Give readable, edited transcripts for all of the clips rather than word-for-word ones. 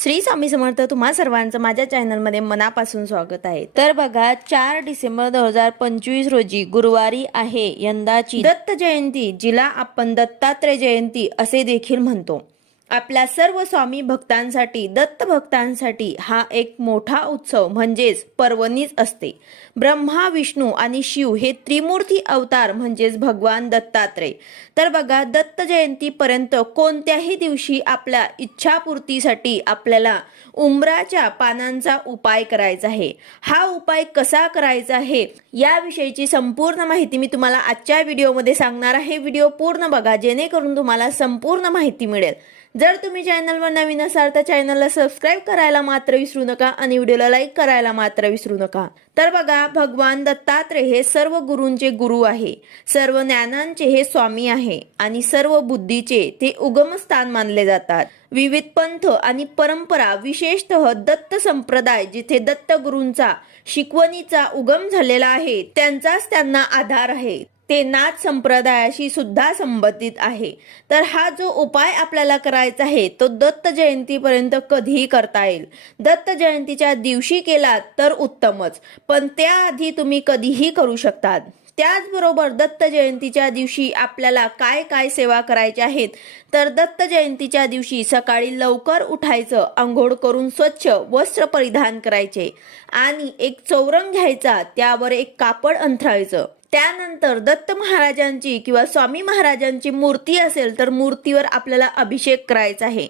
श्री स्वामी समर्थ. तुम्हा सर्वांचं माझ्या चॅनलमध्ये मनापासून स्वागत आहे. तर बघा, 4 डिसेंबर 2025 रोजी गुरुवारी आहे यंदाची दत्त जयंती, जिला आपण दत्तात्रय जयंती असे देखील म्हणतो. आपल्या सर्व स्वामी भक्तांसाठी, दत्त भक्तांसाठी हा एक मोठा उत्सव म्हणजेच पर्वणीच असते. ब्रह्मा, विष्णू आणि शिव हे त्रिमूर्ती अवतार म्हणजेच भगवान दत्तात्रय. तर बघा, दत्त जयंतीपर्यंत कोणत्याही दिवशी आपल्या इच्छापूर्तीसाठी आपल्याला उंबराच्या पानांचा उपाय करायचा आहे. हा उपाय कसा करायचा आहे याविषयीची संपूर्ण माहिती मी तुम्हाला आजच्या व्हिडिओमध्ये सांगणार आहे. व्हिडिओ पूर्ण बघा जेणेकरून तुम्हाला संपूर्ण माहिती मिळेल. जर तुम्ही चॅनलवर नवीन असाल तर चॅनलला सबस्क्राईब करायला मात्र विसरू नका आणि व्हिडिओला लाईक करायला मात्र विसरू नका. तर बघा, भगवान दत्तात्रय हे सर्व गुरूंचे गुरु आहे, सर्व ज्ञानांचे हे स्वामी आहे आणि सर्व बुद्धीचे ते उगमस्थान मानले जातात. विविध पंथ आणि परंपरा, विशेषतः दत्त संप्रदाय जिथे दत्त गुरूंचा शिकवणीचा उगम झालेला आहे त्यांचाच त्यांना आधार आहे. ते नाथ संप्रदायाशी सुद्धा संबंधित आहे. तर हा जो उपाय आपल्याला करायचा आहे तो दत्त जयंतीपर्यंत कधीही करता येईल. दत्त जयंतीच्या दिवशी केला तर उत्तमच, पण त्याआधी तुम्ही कधीही करू शकतात. त्याचबरोबर दत्त जयंतीच्या दिवशी आपल्याला काय काय सेवा करायच्या आहेत, तर दत्त जयंतीच्या दिवशी सकाळी लवकर उठायचं, आंघोळ करून स्वच्छ वस्त्र परिधान करायचे आणि एक चौरंग घ्यायचा, त्यावर एक कापड अंथरायचं. त्यानंतर दत्त महाराजांची किंवा स्वामी महाराजांची मूर्ती असेल तर मूर्तीवर आपल्याला अभिषेक करायचा आहे.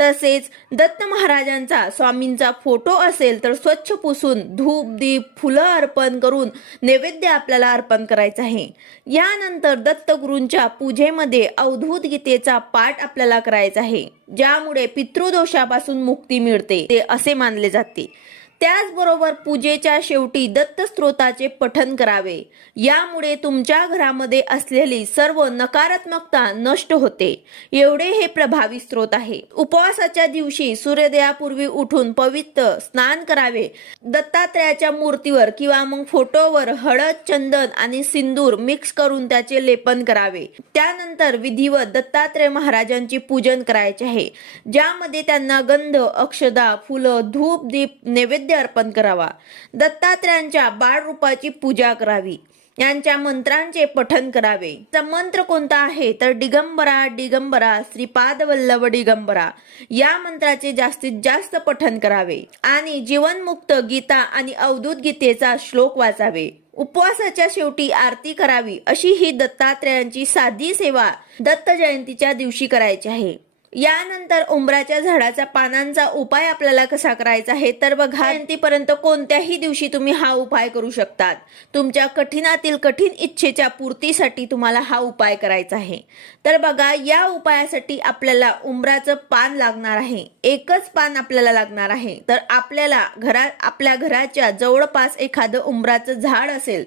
तसेच दत्त महाराजांचा, स्वामींचा फोटो असेल तर स्वच्छ पुसून धूप, दीप, फुलं अर्पण करून नैवेद्य आपल्याला अर्पण करायचं आहे. यानंतर दत्तगुरूंच्या पूजेमध्ये अवधूत गीतेचा पाठ आपल्याला करायचा आहे, ज्यामुळे पितृदोषापासून मुक्ती मिळते ते असे मानले जाते. त्याचबरोबर पूजेच्या शेवटी दत्त स्तोत्राचे पठण करावे, यामुळे तुमच्या घरामध्ये असलेली सर्व नकारात्मकता नष्ट होते. एवढे हे प्रभावी स्त्रोत आहे. उपवासाच्या दिवशी सूर्योदयापूर्वी उठून पवित्र स्नान करावे. दत्तात्रयाच्या मूर्तीवर किंवा मग फोटोवर हळद, चंदन आणि सिंदूर मिक्स करून त्याचे लेपन करावे. त्यानंतर विधिवत दत्तात्रय महाराजांची पूजन करायचे आहे, ज्यामध्ये त्यांना गंध, अक्षदा, फुलं, धूप, दीप, नैवेद्य अर्पण करावा. दत्तात्रयांच्या बाळ रूपाची पूजा करावी. यांच्या मंत्रांचे पठण करावे. मंत्र कोणता आहे तर दिगंबरा दिगंबरा श्रीपाद वल्लभ दिगंबरा या मंत्राचे जास्तीत जास्त पठण करावे आणि जीवनमुक्त गीता आणि अवधूत गीतेचा श्लोक वाचावे. उपवासाच्या शेवटी आरती करावी. अशी ही दत्तात्रयांची साधी सेवा दत्त जयंतीच्या दिवशी करायची आहे. यानंतर उंबराच्या झाडाच्या पानांचा उपाय आपल्याला कसा करायचा आहे तर बघा, जयंतीपर्यंत कोणत्याही दिवशी तुम्ही हा उपाय करू शकतात. तुमच्या कठीणातील कठीण इच्छेच्या पूर्तीसाठी तुम्हाला हा उपाय करायचा आहे. तर बघा, या उपायासाठी आपल्याला उंबराचं पान लागणार आहे. एकच पान आपल्याला लागणार आहे. तर आपल्या घराच्या जवळपास एखादं उंबराचं झाड असेल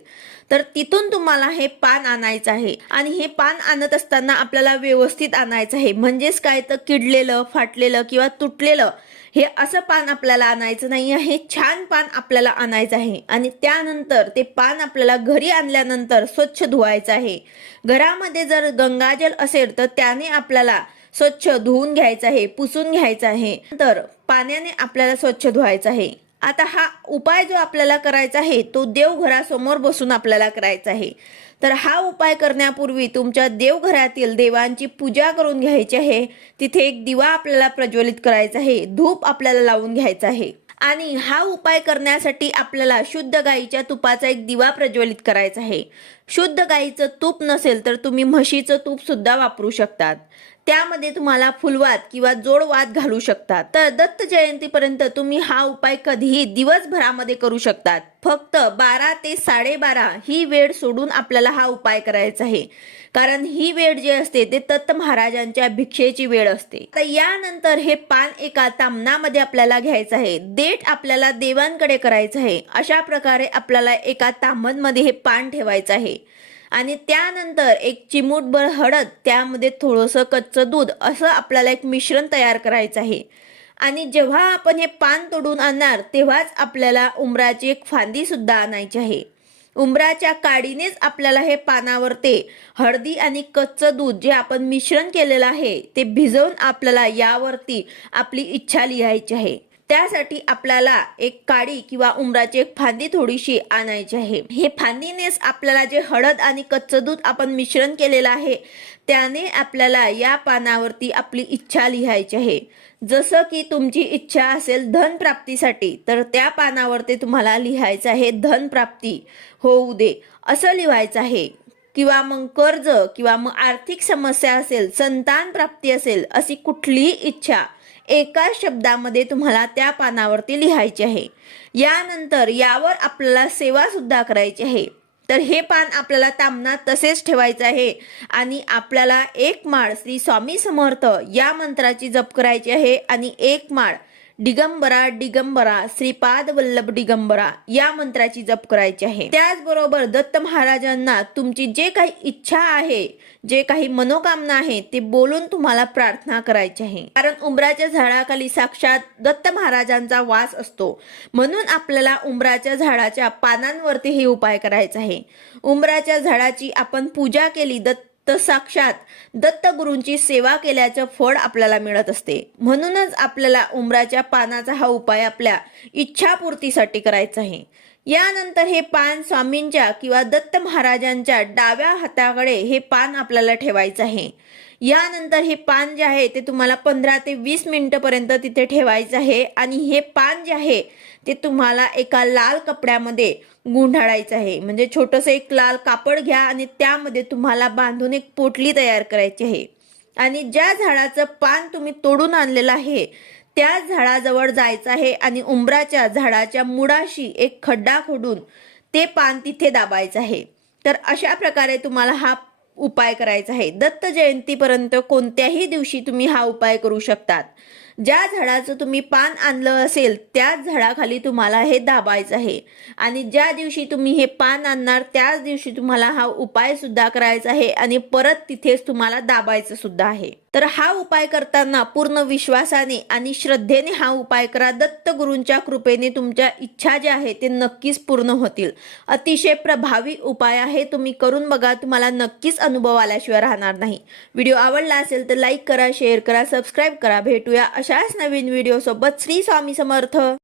तर तिथून तुम्हाला हे पान आणायचं आहे आणि हे पान आणत असताना आपल्याला व्यवस्थित आणायचं आहे. म्हणजेच काय तर किडलेलं, फाटलेलं किंवा तुटलेलं हे असं पान आपल्याला आणायचं नाही आहे. छान पान आपल्याला आणायचं आहे आणि त्यानंतर ते पान आपल्याला घरी आणल्यानंतर स्वच्छ धुवायचं आहे. घरामध्ये जर गंगाजल असेल तर त्याने आपल्याला स्वच्छ धुवून घ्यायचं आहे, पुसून घ्यायचं आहे. नंतर पाण्याने आपल्याला स्वच्छ धुवायचं आहे. आता हा उपाय जो आपल्याला करायचा आहे तो देवघरासमोर बसून आपल्याला करायचा आहे. तर हा उपाय करण्यापूर्वी तुमच्या देवघरातील देवांची पूजा करून घ्यायची आहे. तिथे एक दिवा आपल्याला प्रज्वलित करायचा आहे, धूप आपल्याला लावून घ्यायचा आहे आणि हा उपाय करण्यासाठी आपल्याला शुद्ध गाईच्या तुपाचा एक दिवा प्रज्वलित करायचा आहे. शुद्ध गाईचं तूप नसेल तर तुम्ही म्हशीचं तूप सुद्धा वापरू शकतात. त्यामध्ये तुम्हाला फुलवात किंवा जोडवात घालू शकतात. तर दत्त जयंतीपर्यंत तुम्ही हा उपाय कधीही दिवसभरामध्ये करू शकतात. फक्त 12 ते 12:30 ही वेळ सोडून आपल्याला हा उपाय करायचा आहे, कारण ही वेळ जी असते ते दत्त महाराजांच्या भिक्षेची वेळ असते. तर यानंतर हे पान एका तामणामध्ये आपल्याला घ्यायचं आहे. देठ आपल्याला देवांकडे करायचं आहे. अशा प्रकारे आपल्याला एका तांब्यामध्ये हे पान ठेवायचं आहे आणि त्यानंतर एक चिमूटभर हळद, त्यामध्ये थोडंसं कच्चं दूध असं आपल्याला एक मिश्रण तयार करायचं आहे. आणि जेव्हा आपण हे पान तोडून आणणार तेव्हाच आपल्याला उंबराची एक फांदी सुद्धा आणायची आहे. उंबराच्या काडीनेच आपल्याला हे पानावर ते हळदी आणि कच्चं दूध जे आपण मिश्रण केलेलं आहे ते भिजवून आपल्याला यावरती आपली इच्छा लिहायची आहे। त्यासाठी आपल्याला एक काडी किंवा उंबराची एक फांदी थोडीशी आणायची आहे। हे फांदीनेच आपल्याला जे हळद आणि कच्चं दूध आपण मिश्रण केलेलं आहे त्याने आपल्याला या पानावरती आपली इच्छा लिहायची आहे। जसं की तुमची इच्छा असेल धन प्राप्तीसाठी तर त्या पानावरती तुम्हाला लिहायचं आहे धन प्राप्ती होऊ दे असं लिहायचं आहे, किंवा मग कर्ज किंवा मग आर्थिक समस्या असेल, संतान प्राप्ती असेल, अशी कुठलीही इच्छा एका शब्दामध्ये तुम्हाला त्या पानावरती लिहायची आहे। यानंतर यावर आपल्याला सेवा सुद्धा करायची आहे। तर हे पान आपल्याला तामणात तसेच ठेवायचं आहे आणि आपल्याला एक माळ श्री स्वामी समर्थ या मंत्राची जप करायची आहे आणि एक माळ दिगंबरा दिगंबरा श्रीपाद वल्लभ दिगंबरा या मंत्राची जप करायची आहे। त्याचबरोबर दत्त महाराजांना तुमची जे काही इच्छा आहे, जे काही मनोकामना आहे ते बोलून तुम्हाला प्रार्थना करायची आहे। कारण उंबराच्या झाडाखाली साक्षात दत्त महाराजांचा वास असतो, म्हणून आपल्याला उंबराच्या झाडाच्या पानांवरती हे उपाय करायचा आहे। उंबराच्या झाडाची आपण पूजा केली तर साक्षात दत्त गुरूंची सेवा केल्याचं फळ आपल्याला मिळत असते। म्हणूनच आपल्याला उंबराच्या पानाचा हा उपाय आपल्या इच्छापूर्तीसाठी करायचा आहे। यानंतर हे पान स्वामींच्या किंवा दत्त महाराजांच्या डाव्या हाताकडे हे पान आपल्याला ठेवायचं आहे। यानंतर हे पान जे आहे ते तुम्हाला 15 ते 20 मिनिटांपर्यंत तिथे ठेवायचं आहे आणि हे पान जे आहे ते तुम्हाला एका लाल कपड्यामध्ये गुंडाळायचं आहे। म्हणजे छोटंसं एक लाल कापड घ्या आणि त्यामध्ये तुम्हाला बांधून एक पोटली तयार करायची आहे आणि ज्या झाडाचं पान तुम्ही तोडून आणलेलं आहे त्या झाडाजवळ जायचं आहे आणि उंबराच्या झाडाच्या मुळाशी एक खड्डा खोदून ते पान तिथे दाबायचं आहे। तर अशा प्रकारे तुम्हाला हा उपाय करायचा आहे। दत्त जयंतीपर्यंत कोणत्याही दिवशी तुम्ही हा उपाय करू शकतात। ज्या झाडाचं तुम्ही पान आणलं असेल त्याच झाडाखाली तुम्हाला हे दाबायचं आहे आणि ज्या दिवशी तुम्ही हे पान आणणार त्याच दिवशी तुम्हाला हा उपाय सुद्धा करायचा आहे आणि परत तिथेच तुम्हाला दाबायचं सुद्धा आहे। तर हा उपाय करताना पूर्ण विश्वासाने आणि श्रद्धेने हा उपाय करा। दत्त गुरूंच्या कृपेने तुमच्या इच्छा ज्या आहे ते नक्कीच पूर्ण होतील। अतिशय प्रभावी उपाय आहे, तुम्ही करून बघा, तुम्हाला नक्कीच अनुभव आल्याशिवाय राहणार नाही। व्हिडिओ आवडला असेल तर लाईक करा, शेअर करा, सबस्क्राईब करा। भेटूया अशाच नवीन व्हिडिओ सोबत। श्री स्वामी समर्थ।